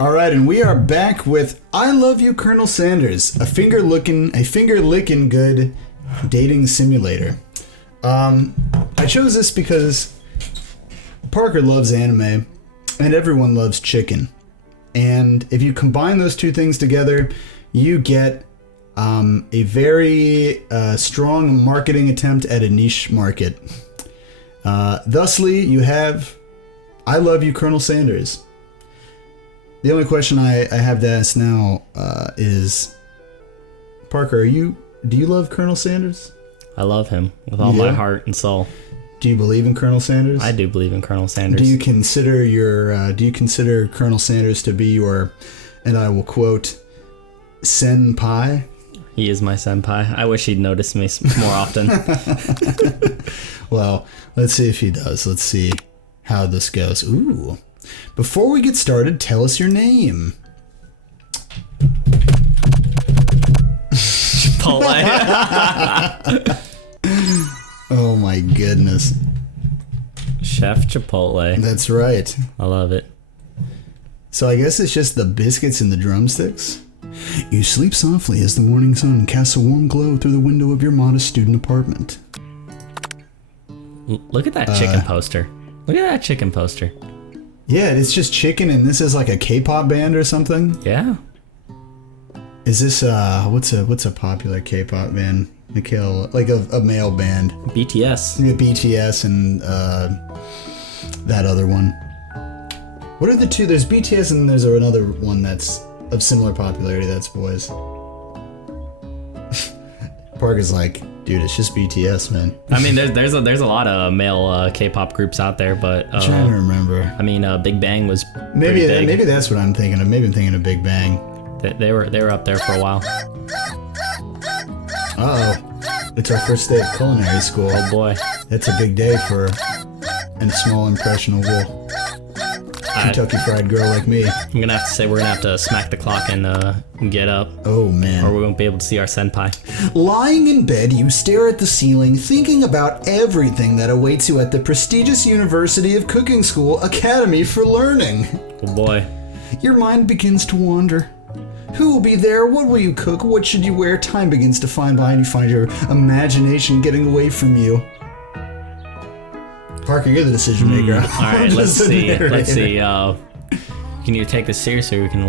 All right, and we are back with I Love You, Colonel Sanders, a finger-licking good dating simulator. I chose this because Parker loves anime, and everyone loves chicken. And if you combine those two things together, you get a very strong marketing attempt at a niche market. Thusly, you have I Love You, Colonel Sanders. The only question I have to ask now is, Parker, do you love Colonel Sanders? I love him with all my heart and soul. Do you believe in Colonel Sanders? I do believe in Colonel Sanders. Do you consider Colonel Sanders to be your, and I will quote, senpai? He is my senpai. I wish he'd notice me more often. Well, let's see if he does. Let's see how this goes. Ooh. Before we get started, tell us your name. Chipotle. Oh my goodness. Chef Chipotle. That's right. I love it. So I guess it's just the biscuits and the drumsticks? You sleep softly as the morning sun casts a warm glow through the window of your modest student apartment. Look at that chicken poster. Look at that chicken poster. Yeah, it's just chicken, and this is like a K-pop band or something. Yeah. Is this what's a popular K-pop band? Mikhail, like a male band. BTS. Yeah, BTS and that other one. What are the two? There's BTS and there's another one that's of similar popularity. That's boys. Parker's like, dude, it's just BTS, man. I mean, there's a lot of male K-pop groups out there, but I'm trying to remember. I mean, Big Bang was maybe pretty big. Maybe that's what I'm thinking of. Maybe I'm thinking of Big Bang. They were up there for a while. Uh-oh. It's our first day of culinary school. Oh boy. That's a big day for a small impressionable Kentucky Fried girl like me. I'm gonna have to say we're gonna have to smack the clock and get up. Oh man. Or we won't be able to see our senpai. Lying in bed, you stare at the ceiling, thinking about everything that awaits you at the prestigious University of Cooking School Academy for Learning. Oh boy. Your mind begins to wander. Who will be there? What will you cook? What should you wear? Time begins to fly by and you find your imagination getting away from you. Parker, you're the decision maker. Alright, let's see. You can either take this seriously or you can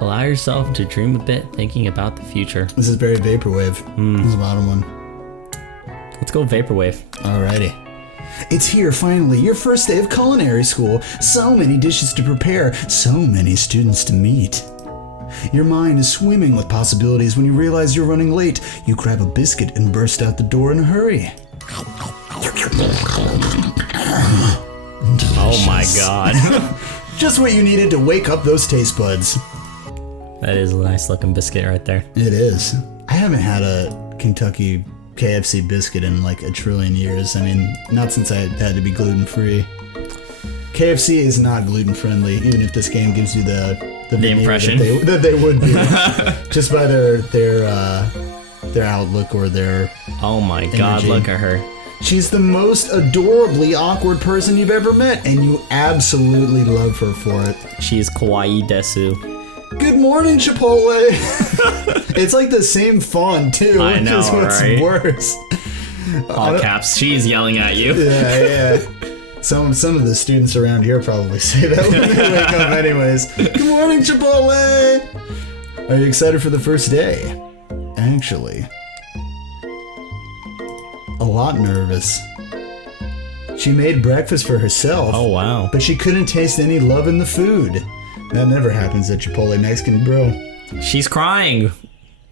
allow yourself to dream a bit thinking about the future. This is very vaporwave. This is the bottom one. Let's go vaporwave. Alrighty. It's here finally, your first day of culinary school. So many dishes to prepare, so many students to meet. Your mind is swimming with possibilities when you realize you're running late. You grab a biscuit and burst out the door in a hurry. Oh my god. Just what you needed to wake up those taste buds. That is a nice looking biscuit right there. It is. I haven't had a Kentucky KFC biscuit in like a trillion years. I mean, not since I had to be gluten-free. KFC is not gluten-friendly, even if this game gives you the impression that they would be, just by their outlook or their oh my god, energy. look at her. She's the most adorably awkward person you've ever met, and you absolutely love her for it. She is kawaii desu. Good morning, Chipotle. It's like the same font too, I know, which is what's right? worse. All caps. She's yelling at you. Yeah. Some of the students around here probably say that when they wake up anyways. Good morning, Chipotle! Are you excited for the first day? Actually, a lot nervous. She made breakfast for herself. Oh wow. But she couldn't taste any love in the food. That never happens at Chipotle Mexican Grill. She's crying.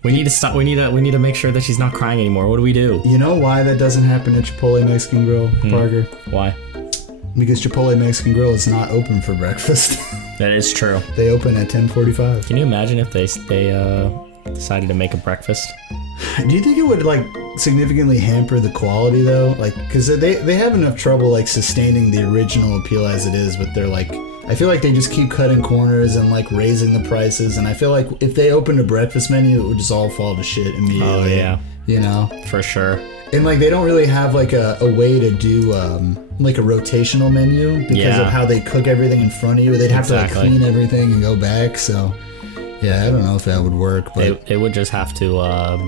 We need to stop. We need to make sure that she's not crying anymore. What do we do? You know why that doesn't happen at Chipotle Mexican Grill, Parker? Why? Because Chipotle Mexican Grill is not open for breakfast. That is true. They open at 10:45. Can you imagine if they decided to make a breakfast? Do you think it would like significantly hamper the quality though? Like, because they have enough trouble like sustaining the original appeal as it is, but they're like, I feel like they just keep cutting corners and like raising the prices, and I feel like if they opened a breakfast menu, it would just all fall to shit immediately. Oh yeah. You know? For sure. And like they don't really have like a way to do like a rotational menu because Yeah. of how they cook everything in front of you. They'd have to Exactly. like clean everything and go back. So yeah, I don't know if that would work, but They would just have to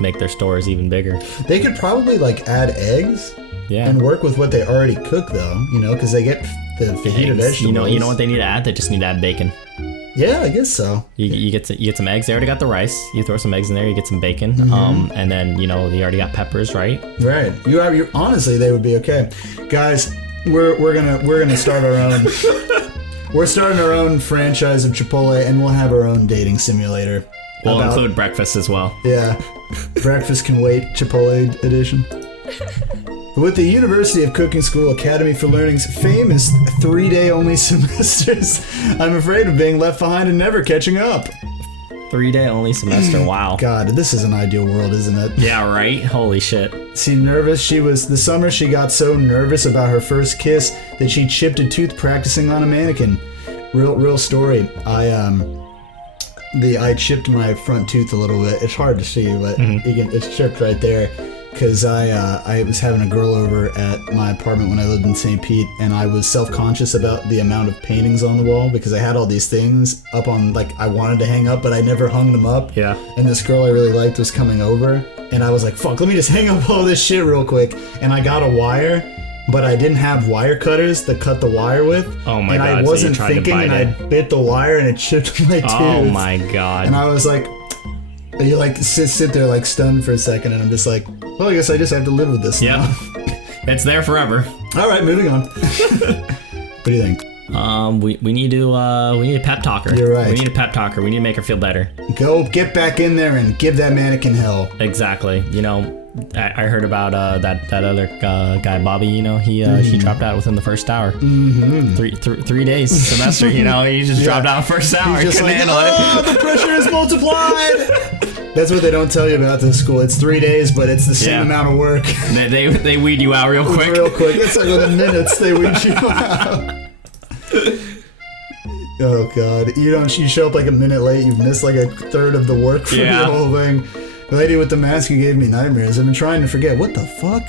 make their stores even bigger. they could probably like add eggs Yeah. and work with what they already cook though, you know, because they get the fajita Eggs. vegetables. You know what they need to add? They just need to add bacon. Yeah, I guess so. You get some eggs. They already got the rice. You throw some eggs in there. You get some bacon. Mm-hmm. And then you already got peppers, right? Right. You honestly, they would be okay, guys. We're gonna start our own. We're starting our own franchise of Chipotle, and we'll have our own dating simulator. We'll about- include breakfast as well. Yeah, breakfast can wait. Chipotle edition. With the University of Cooking School Academy for Learning's famous 3-day only semesters, I'm afraid of being left behind and never catching up. 3-day only semester. Wow. God, this is an ideal world, isn't it? Yeah, right? Holy shit. See, nervous. This summer she got so nervous about her first kiss that she chipped a tooth practicing on a mannequin. Real story. I chipped my front tooth a little bit. It's hard to see, but it's chipped right there. Because I was having a girl over at my apartment when I lived in St. Pete, and I was self-conscious about the amount of paintings on the wall because I had all these things up on, like, I wanted to hang up, but I never hung them up. Yeah. And this girl I really liked was coming over, and I was like, fuck, let me just hang up all this shit real quick. And I got a wire, but I didn't have wire cutters to cut the wire with. Oh my and God, I so you wasn't tried to thinking, bite and it. I bit the wire, and it chipped my tooth. Oh my god. And I was like, you like sit there like stunned for a second, and I'm just like, well, I guess I just have to live with this now. Yep. It's there forever. All right, moving on. What do you think? We need a pep talker. You're right. We need a pep talker. We need to make her feel better. Go get back in there and give that mannequin hell. Exactly. I heard about that other guy Bobby. He dropped out within the first hour. Mm-hmm. 3 days semester. He just dropped out first hour. He Just couldn't like, handle it. oh, the pressure is multiplied. That's what they don't tell you about this school. It's 3 days, but it's the same Yeah. amount of work. They weed you out real quick. Real quick. It's like within minutes they weed you out. Oh god. You show up like a minute late, you've missed like a third of the work for Yeah. the whole thing. The lady with the mask who gave me nightmares. I've been trying to forget. What the fuck?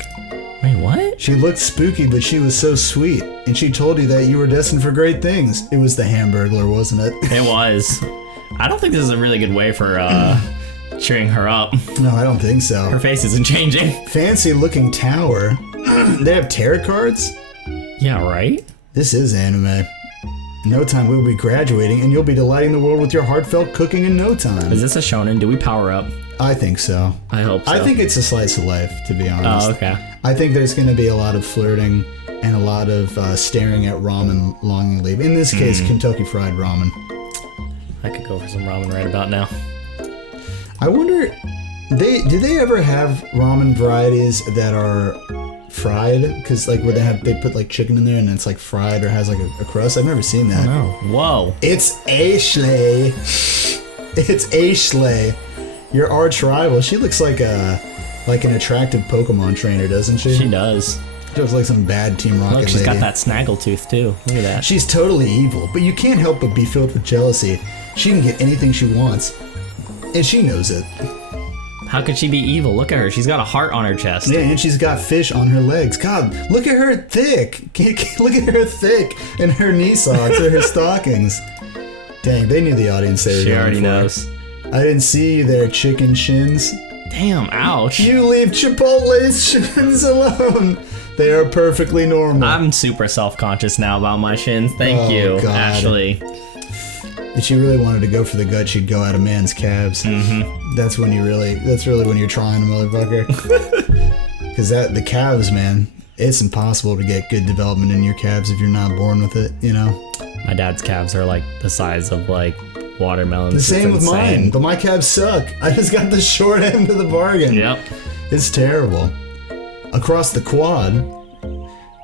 Wait, what? She looked spooky, but she was so sweet. And she told you that you were destined for great things. It was the Hamburglar, wasn't it? It was. I don't think this is a really good way for cheering her up. No, I don't think so. Her face isn't changing. Fancy looking tower. They have tarot cards? Yeah, right? This is anime. In no time we'll be graduating, and you'll be delighting the world with your heartfelt cooking in no time. Is this a shonen? Do we power up? I think so. I hope so. I think it's a slice of life, to be honest. Oh, okay. I think there's going to be a lot of flirting and a lot of staring at ramen longingly. In this case, Kentucky Fried Ramen. I could go for some ramen right about now. I wonder, do they ever have ramen varieties that are fried? Because like where they put like chicken in there and it's like fried or has like a crust. I've never seen that. Oh, whoa. It's Ashley. It's Ashley, your arch rival. She looks like an attractive Pokemon trainer, doesn't she? She does. She looks like some bad Team Rocket Look, she's lady. got that snaggletooth too. Look at that. She's totally evil, but you can't help but be filled with jealousy. She can get anything she wants, and she knows it. How could she be evil? Look at her. She's got a heart on her chest. Yeah, and she's got fish on her legs. God, look at her thick. Look at her thick in her knee socks or her stockings. Dang, they knew the audience they were She going already for. knows. I didn't see you there, chicken shins. Damn, ouch. You leave Chipotle's shins alone. They are perfectly normal. I'm super self-conscious now about my shins. Thank Oh, you, God. Ashley. If she really wanted to go for the gut, she'd go at a man's calves. Mm-hmm. That's really when you're trying, motherfucker. Because the calves, man, it's impossible to get good development in your calves if you're not born with it, you know? My dad's calves are like the size of like watermelons. The same It's with mine, insane. but my calves suck. I just got the short end of the bargain. Yep. It's terrible. Across the quad,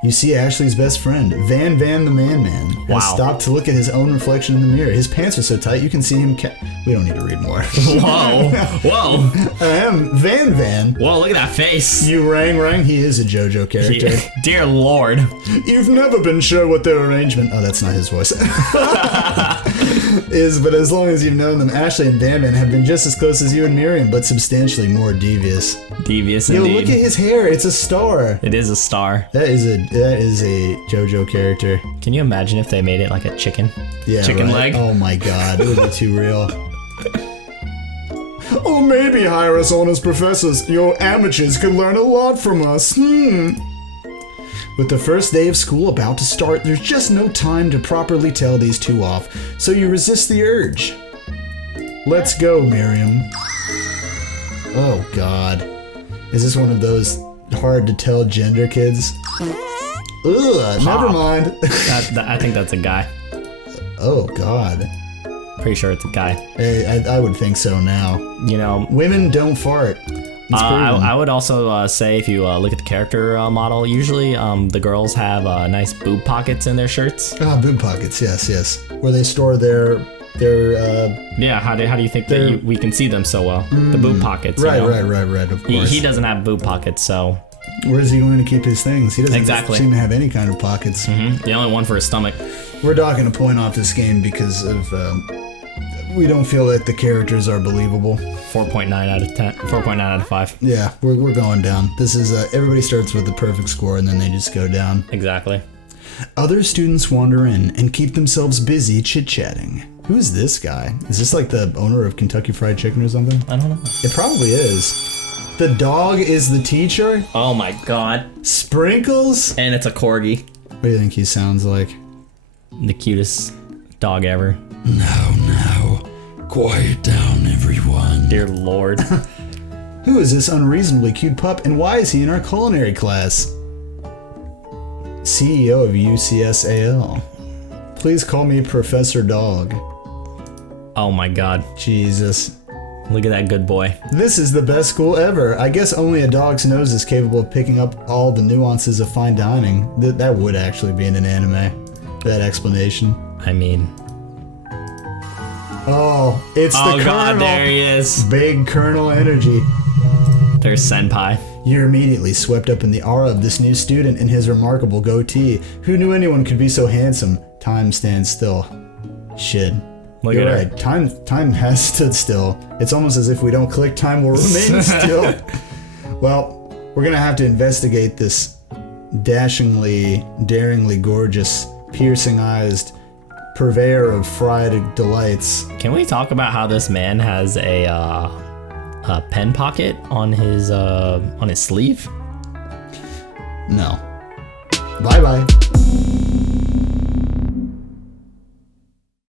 you see Ashley's best friend, Van the Man, has Wow. stopped to look at his own reflection in the mirror. His pants are so tight you can see him. We don't need to read more. Whoa. Whoa. I am Van. Whoa, look at that face. You rang. He is a JoJo character. Dear Lord. You've never been sure what their arrangement. Oh, that's not his voice. but as long as you've known them, Ashley and Damon have been just as close as you and Miriam, but substantially more devious. Devious Yo, indeed. look at his hair. It's a star. It is a star. That is a JoJo character. Can you imagine if they made it like a chicken? Yeah, Chicken right? leg? Oh my god, it would be too real. Or maybe hire us on as professors. Your amateurs could learn a lot from us. With the first day of school about to start, there's just no time to properly tell these two off, so you resist the urge. Let's go, Miriam. Oh god. Is this one of those hard to tell gender kids? Ugh, never mind. I think that's a guy. Oh god. Pretty sure it's a guy. Hey, I would think so now. You know, Women don't fart. It's proven. I would also say if you look at the character model, usually the girls have nice boob pockets in their shirts. Ah, boob pockets, yes. Where they store their Yeah, how do you think that we can see them so well? The boob pockets. right, you know? right, of course. He doesn't have boob pockets, so Where is he going to keep his things? He doesn't Exactly. seem to have any kind of pockets. the only one for his stomach. We're docking a point off this game because of we don't feel that the characters are believable. 4.9 out of 10. 4.9 out of 5. Yeah, we're going down. This is everybody starts with the perfect score and then they just go down. Exactly. Other students wander in and keep themselves busy chit-chatting. Who's this guy? Is this like the owner of Kentucky Fried Chicken or something? I don't know. It probably is. The dog is the teacher? Oh my god. Sprinkles? And it's a corgi. What do you think he sounds like? The cutest dog ever. Now, quiet down, everyone. Dear lord. Who is this unreasonably cute pup and why is he in our culinary class? CEO of UCSAL. Please call me Professor Dog. Oh my god. Jesus. Look at that good boy. This is the best school ever. I guess only a dog's nose is capable of picking up all the nuances of fine dining. That would actually be in an anime. That explanation. I mean. Oh, it's the Oh Colonel. god, there he is. Big Colonel energy. There's Senpai. You're immediately swept up in the aura of this new student and his remarkable goatee. Who knew anyone could be so handsome? Time stands still. Shit. Look You're at her. right. Time has stood still. It's almost as if we don't click, time will remain still. Well, we're gonna have to investigate this dashingly, daringly gorgeous, piercing-eyed purveyor of fried delights. Can we talk about how this man has a pen pocket on his sleeve? No. Bye-bye.